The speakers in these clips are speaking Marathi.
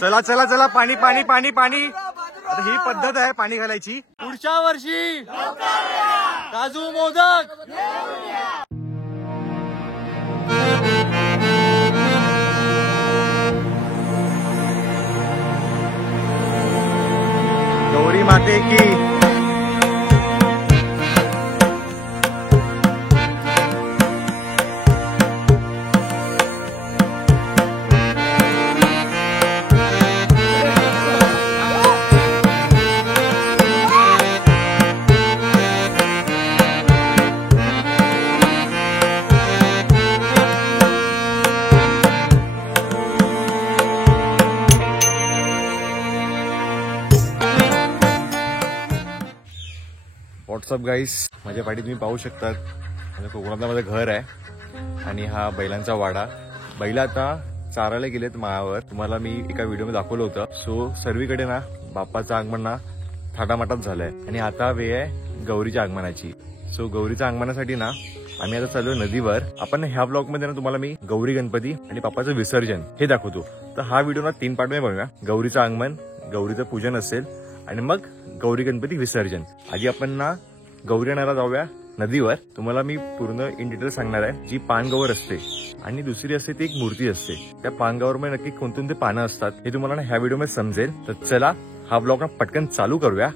चला चला चला पाणी पाणी पाणी पाणी. आता ही पद्धत आहे पाणी घालायची. पुढच्या वर्षी काजू मोदक. गौरी माते की. व्हॉट्सअप गाईस, माझ्या पाठी तुम्ही पाहू शकतात. माझ्या कोकणातलं माझं घर आहे आणि हा बैलांचा वाडा. बैल आता चारायला गेलेत माळावर. तुम्हाला मी एका व्हिडिओमध्ये दाखवलं होतं. सो सर्वीकडे ना बाप्पाचं आगमन ना थाटामाटात झालंय आणि आता वेळ आहे गौरीच्या आगमनाची. सो गौरीच्या आगमनासाठी ना आम्ही आता चालू नदीवर. आपण ह्या ब्लॉगमध्ये ना तुम्हाला मी गौरी गणपती आणि बाप्पाचं विसर्जन हे दाखवतो. तर हा व्हिडिओ ना 3 पार्टमध्ये बघा. गौरीचं आगमन, गौरीचं पूजन असेल आणि मग गौरी गणपती विसर्जन. आधी आपण ना गौरी आणायला जाऊया नदीवर. तुम्हाला मी पूर्ण इन डिटेल सांगणार आहे. जी पानगौर असते आणि दुसरी असते ती एक मूर्ती असते. त्या पानगौर मध्ये नक्की कोणते पानं असतात हे तुम्हाला ना ह्या व्हिडिओमध्ये समजेल. तर चला हा ब्लॉग ना पटकन चालू करूया.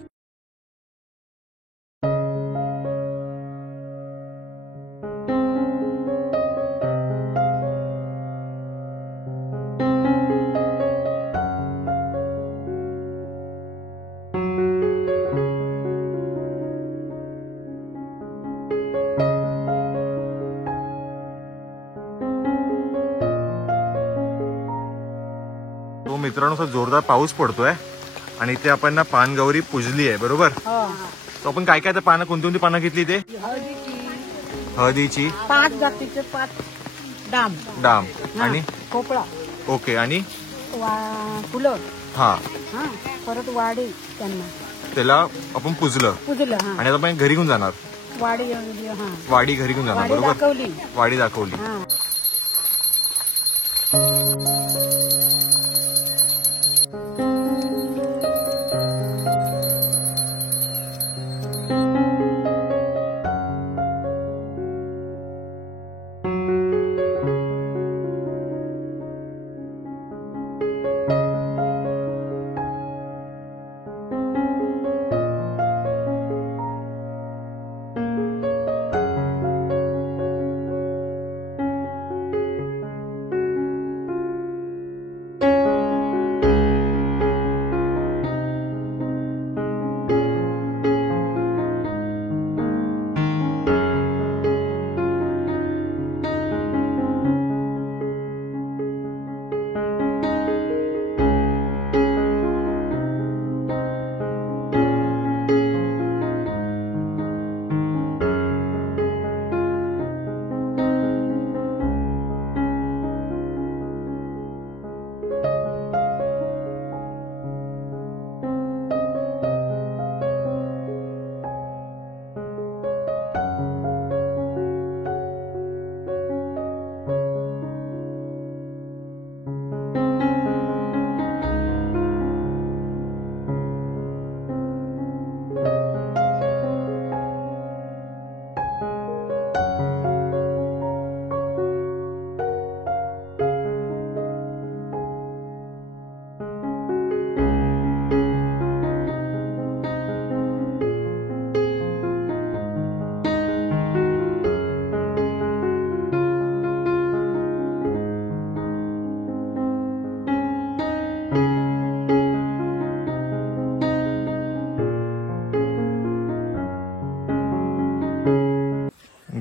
मित्रांनो, जोरदार पाऊस पडतोय आणि इथे आपण ना पानगौरी पूजली आहे बरोबर. तो आपण काय काय पानं, कोणती पानं घेतली? ते हळदीची 5 जातीचे 5 डाम आणि खोपळा. ओके. आणि फुलं. हा परत वाडी. त्यांना त्याला आपण पूजलं आणि आता आपण घरी घेऊन जाणार. वाडी घरी घेऊन जाणार बरोबर. वाडी दाखवली.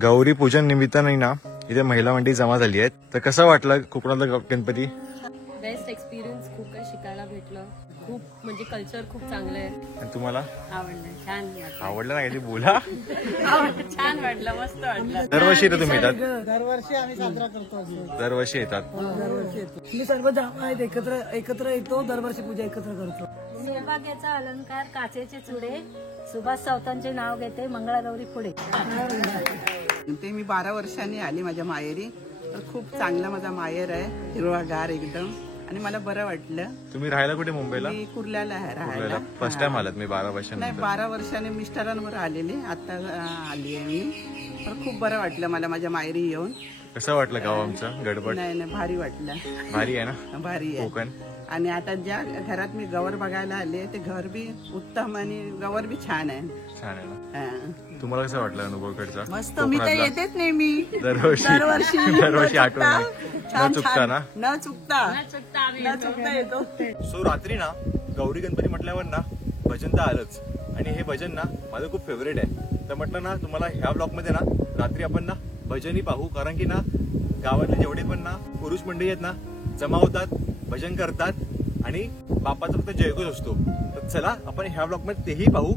गौरी पूजन निमित्ताने ना इथे महिला मंडळी जमा झाली आहेत. तर कसं वाटलं कोकणातला गणपती? Best experience. खूप काही शिकायला भेटलं. खूप म्हणजे कल्चर खूप चांगलं आहे. आणि तुम्हाला आवडलं? छान आवडलं नाही बोला. छान वाटलं, मस्त वाटलं. दरवर्षी येतात तुम्ही? येतात दरवर्षी आम्ही साजरा करतो. दरवर्षी येतात. दरवर्षी येतो. मी सर्व आहेत एकत्र येतो. दरवर्षी पूजा एकत्र करतो. सौभाग्याचा अलंकार काचेचे चुडे. सुभाष सावतांचे नाव घेते. मंगळागौरी पुढे. ते मी 12 वर्षांनी आली माझ्या माहेरी. तर खूप चांगला माझा माहेर आहे. हिरवागार एकदम आणि मला बरं वाटलं. तुम्ही राहायला कुठे मुंबईला? मी कुर्ल्याला आहे राहायला. फर्स्ट टाइम आलात मी 12 वर्षांनी? नाही, 12 वर्षाने मिस्टरांवर आलेले, आता आली आहे मी. पण खूप बरं वाटलं मला माझ्या माहेरी येऊन. कसं वाटलं गाव आमचं? गडबड? नाही, भारी वाटलं. भारी आहे ना भारी आहे. कोकण. आणि आता ज्या घरात मी गवर बघायला आले ते घर बी उत्तम आणि गवर बी छान आहे. छान आहे ना. हा. तुम्हाला कसं वाटलं अनुभव कडचा? मस्त. मी तर येतेच नेहमी, दरवर्षी आठवण न चुकता ना? न चुकता येतो. सो रात्री ना गौरी गणपती म्हटल्यावर ना भजन तर आलंच, आणि हे भजन ना माझं खूप फेवरेट आहे. तर म्हटलं ना तुम्हाला ह्या ब्लॉग मध्ये ना रात्री आपण ना भजनही पाहू, कारण की ना गावातले जेवढे पण ना पुरुष मंडळी आहेत ना जमा होतात, भजन करतात आणि बापाचा फक्त जयघोष असतो. तर चला आपण ह्या ब्लॉग मध्ये तेही पाहू.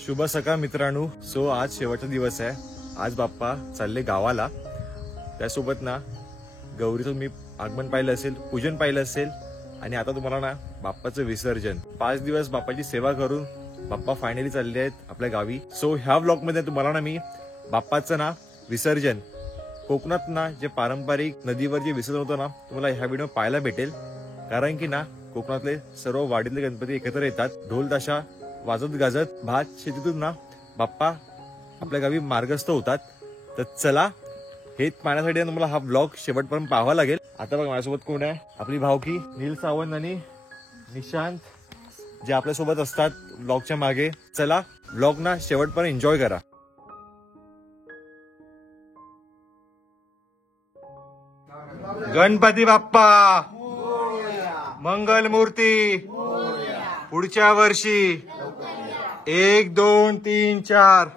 शुभ सकाळ मित्रांनो. सो आज शेवटचा दिवस आहे. आज बाप्पा चालले गावाला. त्यासोबत ना गौरीचं मी आगमन पाहिलं असेल, पूजन पाहिलं असेल, आणि आता तुम्हाला ना बाप्पाचं विसर्जन. 5 दिवस बाप्पाची सेवा करून बाप्पा फायनली चालले आहेत आपल्या गावी. सो ह्या व्लॉग मध्ये तुम्हाला ना मी बाप्पाचं ना विसर्जन कोकणात ना जे पारंपरिक नदीवर जे विसर्जन होतं ना तुम्हाला ह्या व्हिडिओ पाहायला भेटेल. कारण की ना कोकणातले सर्व वाडीतले गणपती एकत्र येतात, ढोल ताशा वाजत गाजत भात शेतीतून ना बाप्पा आपल्या गावी मार्गस्थ होतात. तर चला हेच पाहण्यासाठी तुम्हाला हा ब्लॉग शेवटपर्यंत पाहावा लागेल. आता बघा माझ्यासोबत कोण आहे, आपली भावकी नील सावंत आणि निशांत जे आपल्यासोबत असतात ब्लॉगच्या मागे. चला ब्लॉग ना शेवटपर्यंत एन्जॉय करा. गणपती बाप्पा मंगल मूर्ती पुढच्या वर्षी. 1 2 3 4.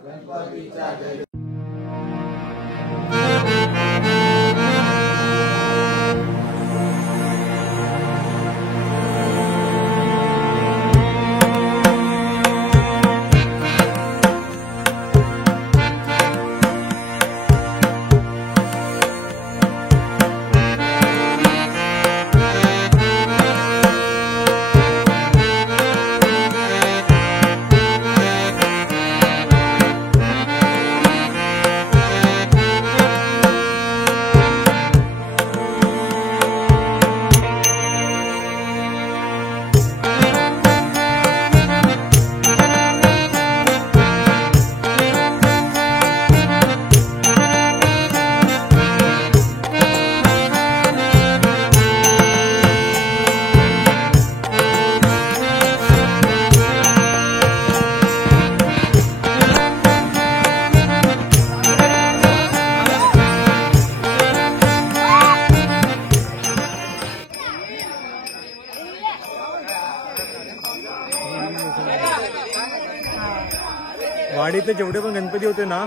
वाडीतले जेवढे पण गणपती होते ना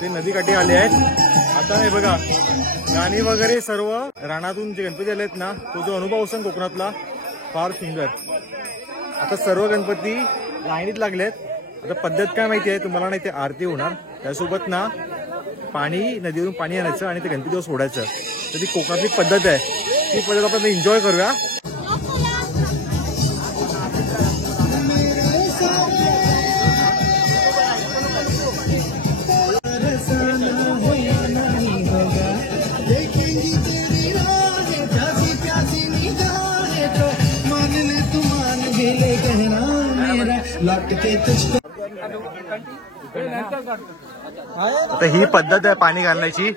ते नदीकाठी आले आहेत. आता हे बघा गाणी वगैरे सर्व रानातून जे गणपती आले आहेत ना तो जो अनुभव असतो कोकणातला फार सुंदर. आता सर्व गणपती लाईनीत लागलेत. आता पद्धत काय माहिती आहे तुम्हाला? नाही, ते आरती होणार, त्यासोबत ना पाणी नदीवरून पाणी आणायचं आणि ते गणपतीवर सोडायचं. तर ती कोकणातली पद्धत आहे. ती पद्धत आपण एन्जॉय करूया. आता ही पद्धत आहे पाणी घालण्याची.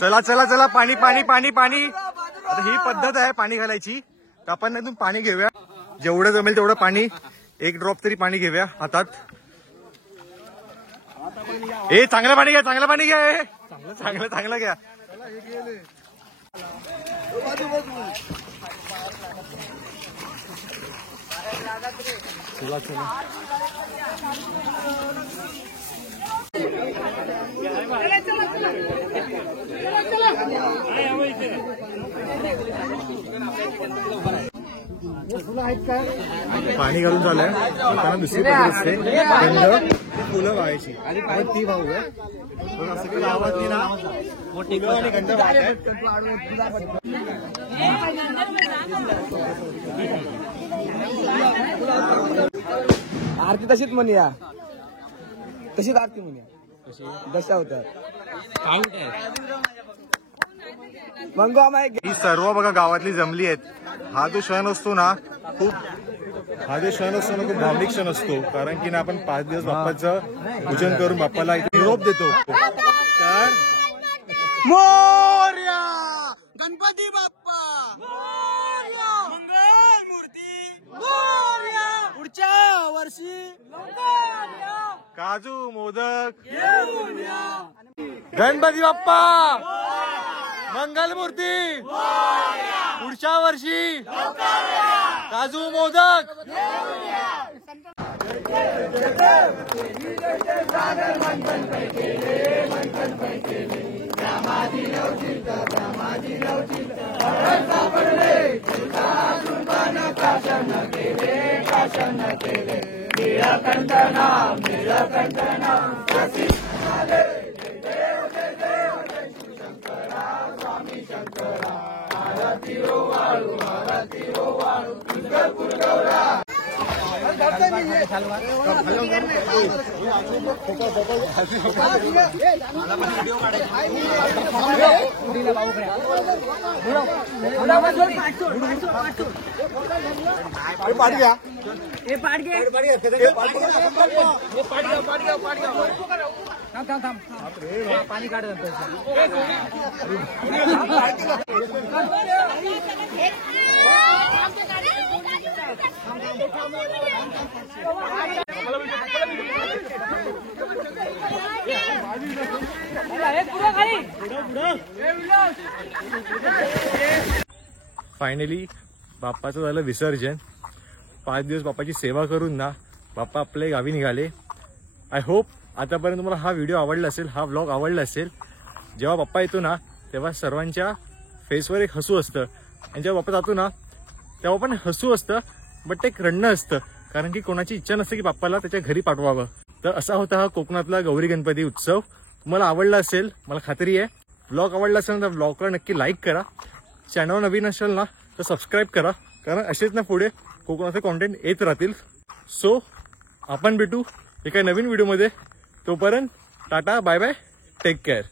चला चला चला पाणी पाणी पाणी पाणी. आता ही पद्धत आहे पाणी घालायची. तर आपण यातून पाणी घेऊया, जेवढं जमेल तेवढं पाणी, 1 ड्रॉप तरी पाणी घेऊया हातात. ए चांगलं पाणी घ्या, चांगलं पाणी घ्या, चांगलं चांगलं घ्या. चला चला पाणी घालून झालंय त्यांना दुसरी पद्धत असते गंध फुलं वाहायची आणि ती भाऊ आहे पण असं काही गावात नाही ना फुलं आणि गंध वाहतायत. आरती तशीच म्हणूया तशीच आरती म्हणूया दशा होत्या मंगो आम्हाला ही सर्व बघा गावातली जमली आहेत. हा जो क्षण असतो ना खूप खूप भावनिक क्षण असतो कारण की ना आपण 5 दिवस बाप्पाचं पूजन करून बाप्पाला इथे निरोप देतो. तर मोरया गणपती बाप्पा मंगल मूर्ती पुढच्या वर्षी काजू मोदक गणपती बाप्पा मंगल मूर्ती पुढच्या वर्षी काजू मोदक. फायनली बाप्पाचं झालं विसर्जन. 5 दिवस बाप्पाची सेवा करून ना बाप्पा आपल्या गावी निघाले. आय होप आतापर्यंत तुम्हाला हा व्हिडिओ आवडला असेल, हा व्लॉग आवडला असेल. जेव्हा बाप्पा येतो ना तेव्हा सर्वांच्या फेसवर एक हसू असतं आणि जेव्हा बाप्पा जातो ना तेव्हा पण हसू असतं बट एक रडणं असतं कारण की कोणाची इच्छा नसते की बाप्पाला त्याच्या घरी पाठवावं. तर असा होता हा कोकणातला गौरी गणपती उत्सव. तुम्हाला आवडला असेल मला खात्री आहे. व्लॉग आवडला असेल तर व्लॉगला नक्की लाईक करा. चॅनल नवीन असेल ना तर सबस्क्राईब करा कारण असेच ना पुढे कोकणाचे कॉन्टेंट येत राहतील. सो आपण भेटू एका नवीन व्हिडिओमध्ये. तोपर्यंत tata bye bye take care.